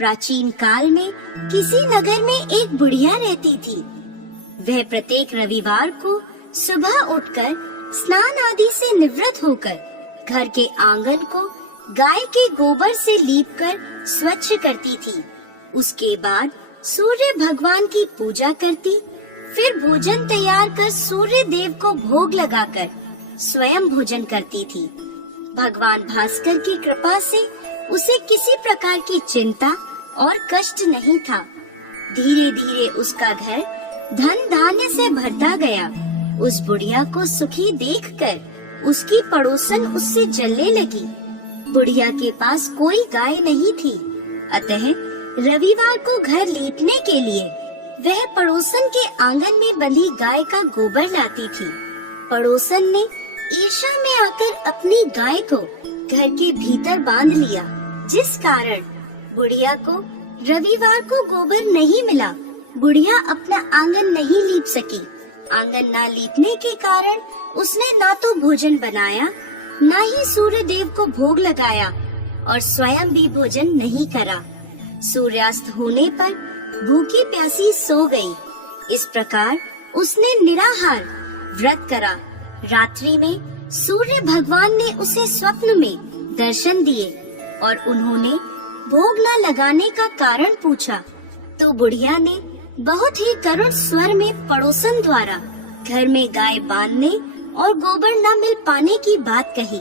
प्राचीन काल में किसी नगर में एक बुढ़िया रहती थी। वह प्रत्येक रविवार को सुबह उठकर स्नान आदि से निवृत्त होकर घर के आंगन को गाय के गोबर से लीपकर स्वच्छ करती थी। उसके बाद सूर्य भगवान की पूजा करती, फिर भोजन तैयार कर सूर्य देव को भोग लगाकर स्वयं भोजन करती थी। भगवान भास्कर की कृपा से उसे किसी प्रकार की चिंता और कष्ट नहीं था। धीरे धीरे उसका घर धन धान्य से भरता गया। उस बुढ़िया को सुखी देखकर उसकी पड़ोसन उससे जलने लगी। बुढ़िया के पास कोई गाय नहीं थी, अतः रविवार को घर लीपने के लिए वह पड़ोसन के आंगन में बंधी गाय का गोबर लाती थी। पड़ोसन ने ईर्ष्या में आकर अपनी गाय को घर के भीतर बांध लिया, जिस कारण बुढ़िया को रविवार को गोबर नहीं मिला। बुढ़िया अपना आंगन नहीं लीप सकी। आंगन न लीपने के कारण उसने ना तो भोजन बनाया, ना ही सूर्य देव को भोग लगाया और स्वयं भी भोजन नहीं करा। सूर्यास्त होने पर भूखी प्यासी सो गई। इस प्रकार उसने निराहार व्रत करा। रात्रि में सूर्य भगवान ने उसे स्वप्न में दर्शन दिए और उन्होंने भोग न लगाने का कारण पूछा, तो बुढ़िया ने बहुत ही करुण स्वर में पड़ोसन द्वारा घर में गाय बांधने और गोबर न मिल पाने की बात कही।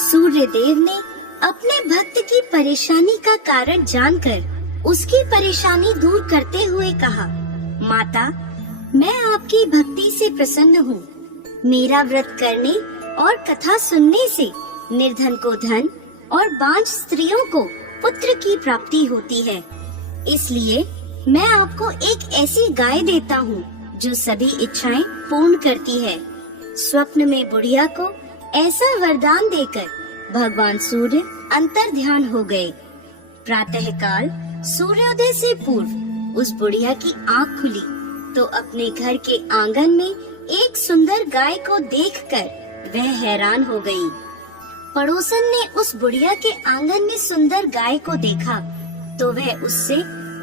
सूर्य देव ने अपने भक्त की परेशानी का कारण जानकर उसकी परेशानी दूर करते हुए कहा, माता, मैं आपकी भक्ति से प्रसन्न हूँ। मेरा व्रत करने और कथा सुनने से निर्धन को धन और बांझ स्त्रियों को पुत्र की प्राप्ति होती है। इसलिए मैं आपको एक ऐसी गाय देता हूँ जो सभी इच्छाएं पूर्ण करती है। स्वप्न में बुढ़िया को ऐसा वरदान देकर भगवान सूर्य अंतर ध्यान हो गए। प्रातः काल सूर्योदय से पूर्व उस बुढ़िया की आँख खुली तो अपने घर के आंगन में एक सुंदर गाय को देखकर वह हैरान हो गई। पड़ोसन ने उस बुढ़िया के आंगन में सुंदर गाय को देखा तो वह उससे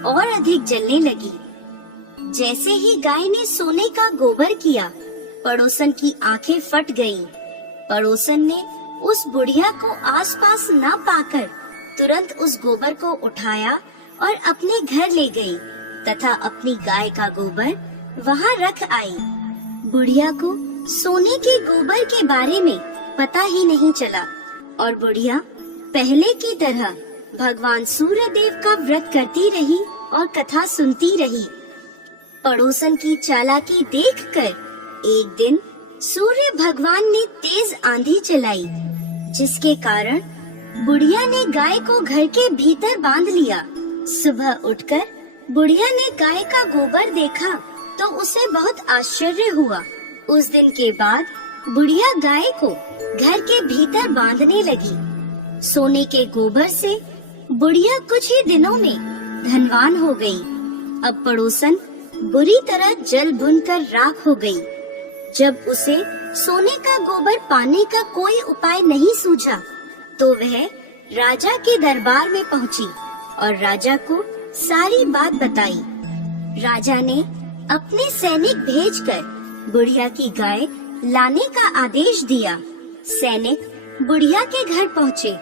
और अधिक जलने लगी। जैसे ही गाय ने सोने का गोबर किया, पड़ोसन की आंखें फट गईं। पड़ोसन ने उस बुढ़िया को आसपास न पाकर तुरंत उस गोबर को उठाया और अपने घर ले गई तथा अपनी गाय का गोबर वहाँ रख आई। बुढ़िया को सोने के गोबर के बारे में पता ही नहीं चला और बुढ़िया पहले की तरह भगवान सूर्य देव का व्रत करती रही और कथा सुनती रही। पड़ोसन की चालाकी देखकर एक दिन सूर्य भगवान ने तेज आंधी चलाई, जिसके कारण बुढ़िया ने गाय को घर के भीतर बांध लिया। सुबह उठकर बुढ़िया ने गाय का गोबर देखा तो उसे बहुत आश्चर्य हुआ। उस दिन के बाद बुढ़िया गाय को घर के भीतर बांधने लगी। सोने के गोबर से बुढ़िया कुछ ही दिनों में धनवान हो गई। अब पड़ोसन बुरी तरह जल भुनकर राख हो गई। जब उसे सोने का गोबर पाने का कोई उपाय नहीं सूझा तो वह राजा के दरबार में पहुंची और राजा को सारी बात बताई। राजा ने अपने सैनिक भेजकर बुढ़िया की गाय लाने का आदेश दिया। सैनिक बुढ़िया के घर पहुँचे।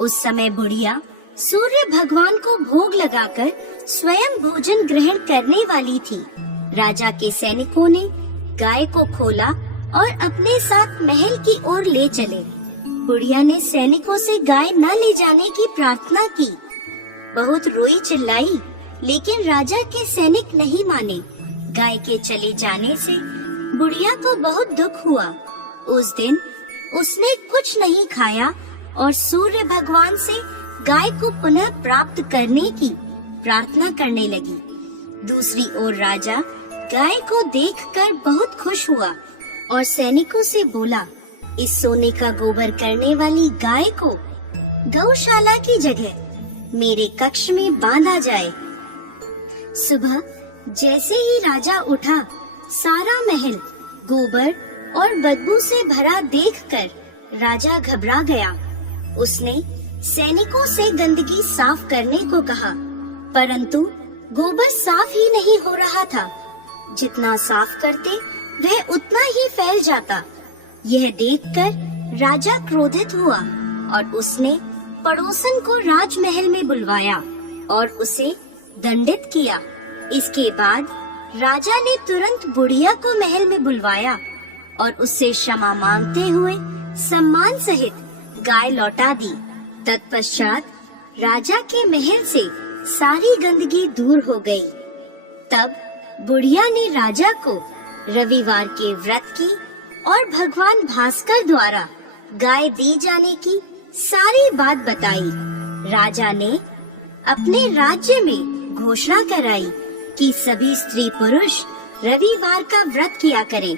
उस समय बुढ़िया सूर्य भगवान को भोग लगाकर स्वयं भोजन ग्रहण करने वाली थी। राजा के सैनिकों ने गाय को खोला और अपने साथ महल की ओर ले चले। बुढ़िया ने सैनिकों से गाय न ले जाने की प्रार्थना की। बहुत रोई चिल्लाई, लेकिन राजा के सैनिक नहीं माने। गाय के चले जाने से बुढ़िया को बहुत दुख हुआ। उस दिन उसने कुछ नहीं खाया और सूर्य भगवान से गाय को पुनः प्राप्त करने की प्रार्थना करने लगी। दूसरी ओर राजा गाय को देखकर बहुत खुश हुआ और सैनिकों से बोला, इस सोने का गोबर करने वाली गाय को गौशाला की जगह मेरे कक्ष में बांधा जाए। सुबह जैसे ही राजा उठा, सारा महल गोबर और बदबू से भरा देखकर राजा घबरा गया। उसने सैनिकों से गंदगी साफ करने को कहा परंतु गोबर साफ ही नहीं हो रहा था। जितना साफ करते वह उतना ही फैल जाता। यह देखकर राजा क्रोधित हुआ और उसने पड़ोसन को राजमहल में बुलवाया और उसे दंडित किया। इसके बाद राजा ने तुरंत बुढ़िया को महल में बुलवाया और उससे क्षमा मांगते हुए सम्मान सहित गाय लौटा दी। तत्पश्चात राजा के महल से सारी गंदगी दूर हो गई। तब बुढ़िया ने राजा को रविवार के व्रत की और भगवान भास्कर द्वारा गाय दी जाने की सारी बात बताई। राजा ने अपने राज्य में घोषणा कराई कि सभी स्त्री पुरुष रविवार का व्रत किया करें